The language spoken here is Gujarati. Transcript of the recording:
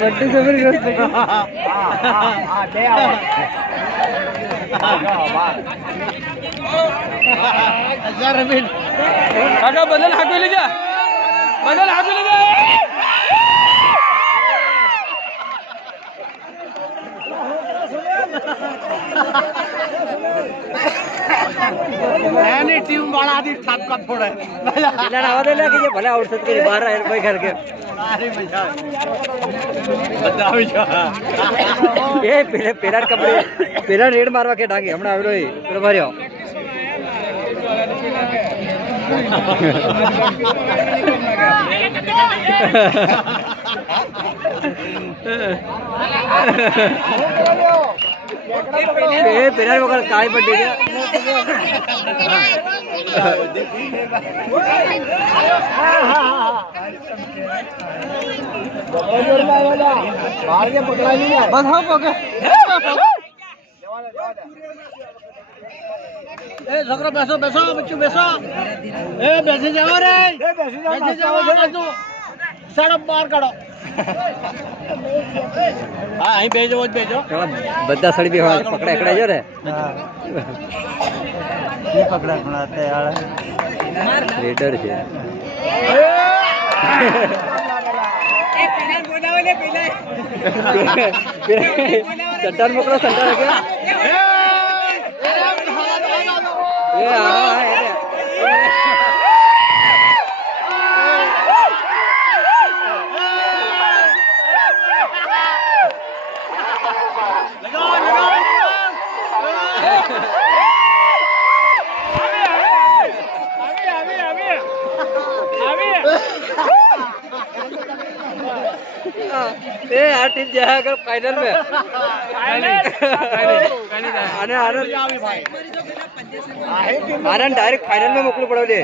ಬಡ್ಡಿ ಸಬರಿ ಕಾಕ ಬದಲ್ ಹಾಕಿಲ್ಲ ಬದಲ್ ಹಾಕಿಲ್ಲ मेरी टीम वाला आदमी ठाप का फोड़ा ना ना वाले लगे ये भले आउट के बारह हजार रुपए करके अरे मजा बता मजा ये पेले पेला कपड़े पेला रेड मारवा के डांगे हमने आवेलो ही पेलो भरी आओ ये पेला वगैरह काई पड़ गया વગર કાળી પટ્ટી છે બસ હા પગે એ છોકરો બેસો બેસો બચ્ચું બેસો એ બેસી જાઓ રે બેસી બેસો સાડો બહાર કાઢો. હા અહીં બેજો જ ભેજો બધા સડી બી હોય પકડા એકડા જો રે. રેડર છે. સંટાર મોકલો સંટાર કે એ હા એ આ ટીમ જાય આગળ ફાઇનલ મે. અને આનંદ આનંદ ડાયરેક્ટ ફાઇનલમાં મોકલું પડે